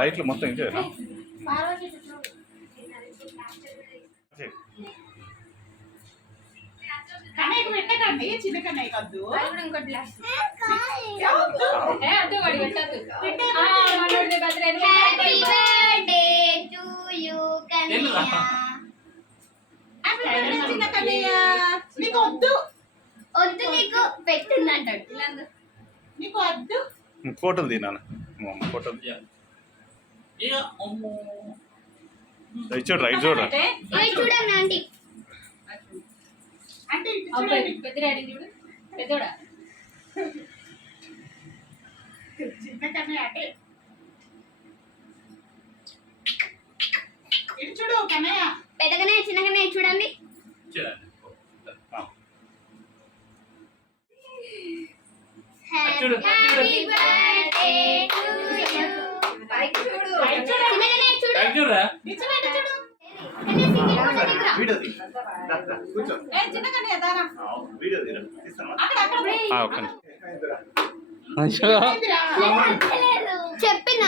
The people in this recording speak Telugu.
లైట్లు మొత్తం ఇంకే కన్నయ్యకు పెట్టకండి, చిన్న కన్నయ్య వద్దు. ఇంకో గ్లాస్ చిన్న కన్నయ్య నీకు వద్దు, వద్దు నీకు పెట్టిందంటాడు. నీకు వద్దు. ఫోటోలు తిన్నాను ఫోటోలు చూడరా ఇది చూడరా చూడండి ఆంటీ. అంటే చూడండి పెద్ద డాడీ చూడు, పెద్దోడా చిన్న కన్నయ్య అంటే ఇటు చూడు కన్నయ్య. పెద్దగానే చిన్నగానే చూడండి. Happy birthday to you. పైకి చూడు, చిన్నగానే చూడు. నిజమేనా చూడు. వీడియో కూర్చో ఏ చిన్న కన్నయ్య దారా వీడియో అక్కడ అక్కడ చెప్పిన